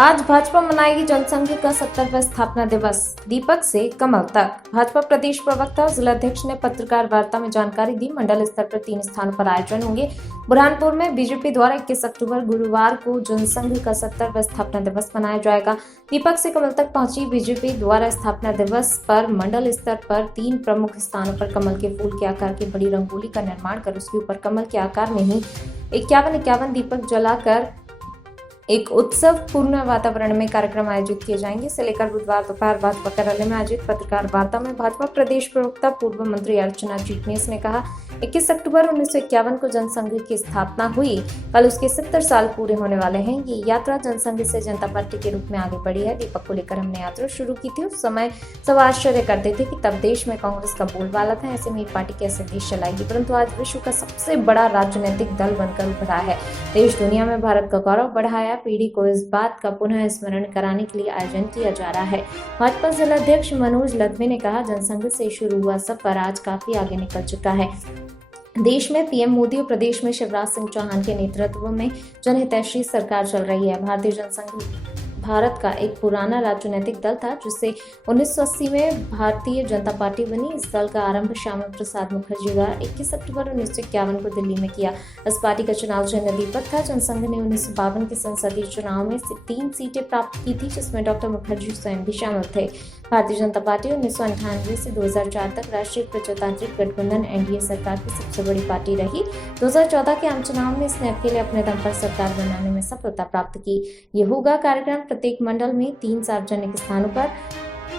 आज भाजपा मनाएगी जनसंघ का 70वां स्थापना दिवस। दीपक से कमल तक। भाजपा प्रदेश प्रवक्ता और जिलाध्यक्ष ने पत्रकार वार्ता में जानकारी दी। मंडल स्तर पर 3 स्थानों पर आयोजन होंगे। बुरहानपुर में बीजेपी द्वारा 21 अक्टूबर गुरुवार को जनसंघ का 70वां स्थापना दिवस मनाया जाएगा। दीपक से कमल तक पहुंची बीजेपी द्वारा स्थापना दिवस पर मंडल स्तर पर 3 प्रमुख स्थानों पर कमल के फूल के आकार की बड़ी रंगोली का निर्माण कर उसके ऊपर कमल के आकार में ही 51 दीपक जलाकर एक उत्सव पूर्ण वातावरण में कार्यक्रम आयोजित किए जाएंगे। इसे लेकर बुधवार दोपहर भाजपा कार्यालय में आयोजित पत्रकार वार्ता में भाजपा प्रदेश प्रवक्ता पूर्व मंत्री अर्चना चिटनीस ने कहा, 21 अक्टूबर 1951 को जनसंघ की स्थापना हुई। कल उसके 70 साल पूरे होने वाले हैं। ये यात्रा जनसंघ से जनता पार्टी के रूप में आगे बढ़ी है। दीपक को लेकर हमने यात्रा शुरू की थी। उस समय सब आश्चर्य करते थे कि तब देश में कांग्रेस का बोलबाला था, ऐसे में पार्टी कैसे देश चलाएगी, परंतु आज विश्व का सबसे बड़ा राजनीतिक दल बनकर उभरा है। देश दुनिया में भारत का गौरव बढ़ाया। पीढ़ी को इस बात का पुनः स्मरण कराने के लिए आयोजन किया जा रहा है। भाजपा जिलाध्यक्ष मनोज लदवे ने कहा, जनसंघ से शुरू हुआ सफर आज काफी आगे निकल चुका है। देश में पीएम मोदी और प्रदेश में शिवराज सिंह चौहान के नेतृत्व में जनहितैषी सरकार चल रही है। भारतीय जनसंघ भारत का एक पुराना राजनीतिक दल था, जिससे 1980 में भारतीय जनता पार्टी बनी। इस दल का आरंभ श्यामा प्रसाद मुखर्जी द्वारा 21 अक्टूबर 1951 को दिल्ली में किया। इस पार्टी का चुनाव चिन्ह दीपक था। जनसंघ ने 1952 के संसदीय चुनाव में 3 सीटें प्राप्त की थी, जिसमें डॉक्टर मुखर्जी स्वयं भी शामिल थे। भारतीय जनता पार्टी 1998 से 2004 तक राष्ट्रीय प्रजातांत्रिक गठबंधन एनडीए सरकार की सबसे बड़ी पार्टी रही। 2014 के आम चुनाव में इसने अकेले अपने दम पर सरकार बनाने में सफलता प्राप्त की। ये होगा कार्यक्रम। प्रत्येक मंडल में 3 सार्वजनिक स्थानों पर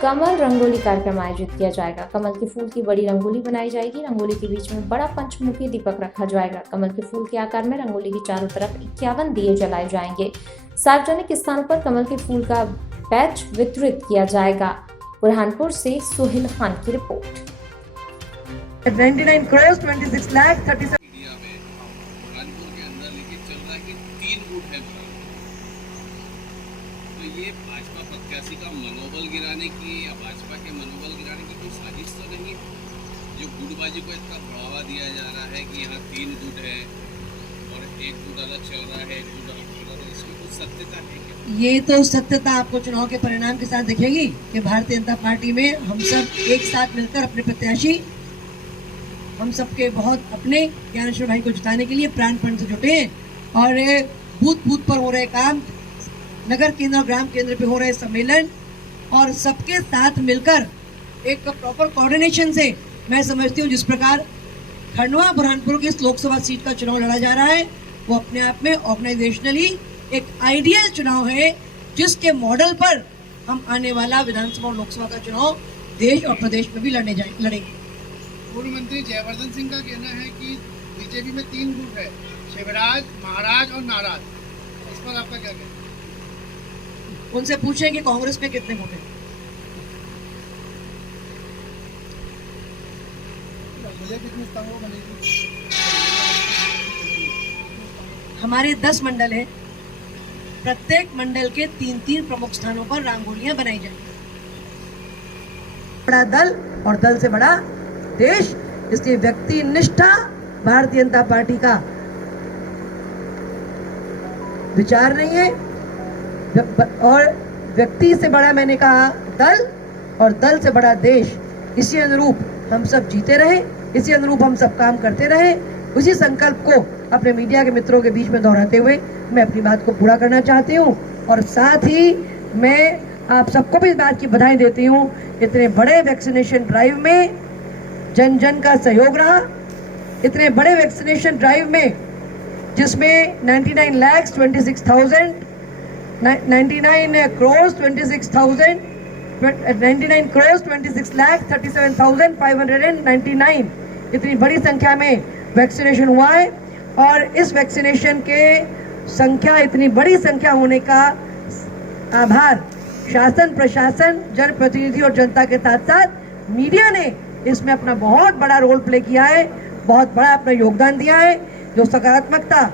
कमल रंगोली कार्यक्रम आयोजित किया जाएगा। कमल के फूल की बड़ी रंगोली बनाई जाएगी। रंगोली के बीच में बड़ा पंचमुखी दीपक रखा जाएगा। कमल के फूल के आकार में रंगोली के चारों तरफ 51 दिए जलाए जाएंगे। सार्वजनिक स्थानों पर कमल के फूल का बैच वितरित किया जाएगा। बुरहानपुर से सोहेल खान की रिपोर्ट। 99 करोड़ 26 लाख 37 इंडिया में बुरहानपुर के अंदर लेके चल रहा है कि 3 गुट है बुरहानपुर। तो ये भाजपा प्रत्याशी का मनोबल गिराने की या भाजपा के मनोबल गिराने की कोई साजिश तो नहीं है? जो गुटबाजी को इतना बढ़ावा दिया जा रहा है कि यहाँ 3 गुट है और एक गुट अलग चल रहा है, एक गुट अलग चल रहा है, इसमें कुछ सत्यता है क्या? ये तो सत्यता आपको चुनाव के परिणाम के साथ दिखेगी कि भारतीय जनता पार्टी में हम सब एक साथ मिलकर अपने प्रत्याशी, हम सबके बहुत अपने ज्ञानेश्वर भाई को जिताने के लिए प्राणपण से जुटे हैं। और बूथ बूथ पर हो रहे काम, नगर केंद्र और ग्राम केंद्र पे हो रहे सम्मेलन और सबके साथ मिलकर एक प्रॉपर कोऑर्डिनेशन से मैं समझती हूँ जिस प्रकार खंडवा बुरहानपुर की इस लोकसभा सीट का चुनाव लड़ा जा रहा है, वो अपने आप में ऑर्गेनाइजेशनली एक आइडियल चुनाव है, जिसके मॉडल पर हम आने वाला विधानसभा और लोकसभा का चुनाव देश और प्रदेश में भी लड़ेंगे। पूर्व मंत्री जयवर्धन सिंह का कहना है कि बीजेपी में 3 गुट है, शिवराज, महाराज और नाराज। इस पर आपका क्या कहना है? उनसे पूछें कि कांग्रेस में कितने गुट हैं। मुझे कितने स्तंभों बनेगी? हमारे 10 मंडल हैं। प्रत्येक मंडल के 3-3 प्रमुख स्थानों पर रंगोलियां बनाई जाएंगी। बड़ा दल और दल से बड़ा देश, इसलिए व्यक्ति निष्ठा भारतीय जनता पार्टी का विचार नहीं है। और व्यक्ति से बड़ा मैंने कहा दल, और दल से बड़ा देश। इसी अनुरूप हम सब जीते रहे, इसी अनुरूप हम सब काम करते रहे। उसी संकल्प को अपने मीडिया के मित्रों के बीच में दोहराते हुए मैं अपनी बात को पूरा करना चाहती हूँ। और साथ ही मैं आप सबको भी इस बात की बधाई देती हूँ, इतने बड़े वैक्सीनेशन ड्राइव में जन जन का सहयोग रहा। इतने बड़े वैक्सीनेशन ड्राइव में जिसमें 99 लाख 26,000 99 करोड़ 26 लाख 37,599 इतनी बड़ी संख्या में वैक्सीनेशन हुआ है। और इस वैक्सीनेशन के संख्या, इतनी बड़ी संख्या होने का आभार शासन, प्रशासन, जनप्रतिनिधि और जनता के साथ साथ मीडिया ने इसमें अपना बहुत बड़ा रोल प्ले किया है, बहुत बड़ा अपना योगदान दिया है। जो सकारात्मकता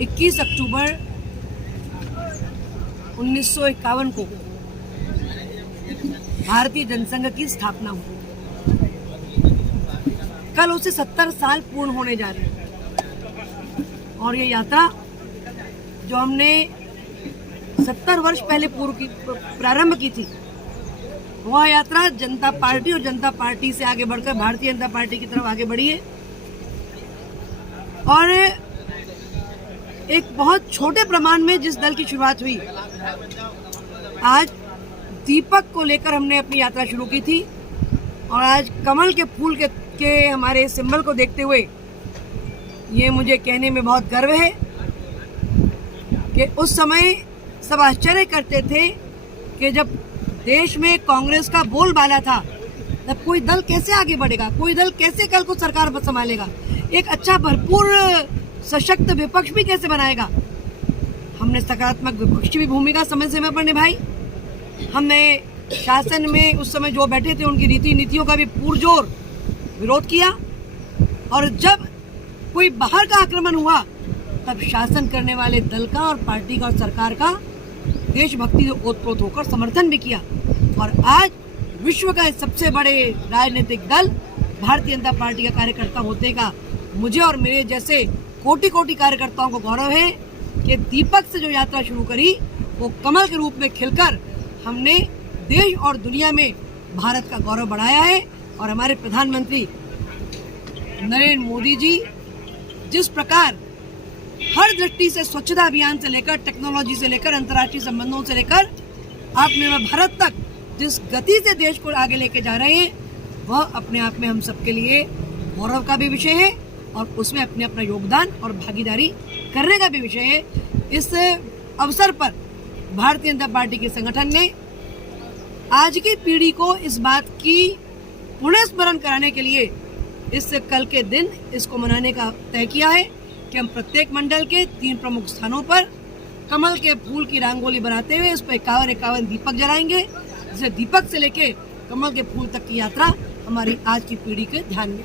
21 अक्टूबर 1951 को भारतीय जनसंघ की स्थापना हुई। कल उसे 70 साल पूर्ण होने जा रहे हैं और ये यात्रा जो हमने 70 वर्ष पहले प्रारंभ की थी, वह यात्रा जनता पार्टी और जनता पार्टी से आगे बढ़कर भारतीय जनता पार्टी की तरफ आगे बढ़ी है। और एक बहुत छोटे प्रमाण में जिस दल की शुरुआत हुई, आज दीपक को लेकर हमने अपनी यात्रा शुरू की थी। और आज कमल के फूल के हमारे सिंबल को देखते हुए ये मुझे कहने में बहुत गर्व है कि उस समय सब आश्चर्य करते थे कि जब देश में कांग्रेस का बोलबाला था, तब कोई दल कैसे आगे बढ़ेगा, कोई दल कैसे कल को सरकार संभालेगा, एक अच्छा भरपूर सशक्त विपक्ष भी कैसे बनाएगा। हमने सकारात्मक विपक्ष की भी भूमिका समय समय पर निभाई। हमने शासन में उस समय जो बैठे थे उनकी रीति नीतियों का भी पुरजोर विरोध किया। और जब कोई बाहर का आक्रमण हुआ, तब शासन करने वाले दल का और पार्टी का और सरकार का देशभक्ति से ओतप्रोत होकर समर्थन भी किया। और आज विश्व का सबसे बड़े राजनीतिक दल भारतीय जनता पार्टी का कार्यकर्ता होने का मुझे और मेरे जैसे कोटि कोटि कार्यकर्ताओं को गौरव है कि दीपक से जो यात्रा शुरू करी वो कमल के रूप में खिलकर हमने देश और दुनिया में भारत का गौरव बढ़ाया है। और हमारे प्रधानमंत्री नरेंद्र मोदी जी जिस प्रकार हर दृष्टि से स्वच्छता अभियान से लेकर टेक्नोलॉजी से लेकर अंतर्राष्ट्रीय संबंधों से लेकर आत्मनिर्भर भारत तक जिस गति से देश को आगे लेके जा रहे हैं, वह अपने आप में हम सबके लिए गौरव का भी विषय है और उसमें अपने अपना योगदान और भागीदारी करने का भी विषय है। इस अवसर पर भारतीय जनता पार्टी के संगठन ने आज की पीढ़ी को इस बात की पुनः स्मरण कराने के लिए इस कल के दिन इसको मनाने का तय किया है कि हम प्रत्येक मंडल के 3 प्रमुख स्थानों पर कमल के फूल की रंगोली बनाते हुए उस पर 51 दीपक जलाएंगे, जिसे दीपक से लेके कमल के फूल तक की यात्रा हमारी आज की पीढ़ी के ध्यान में।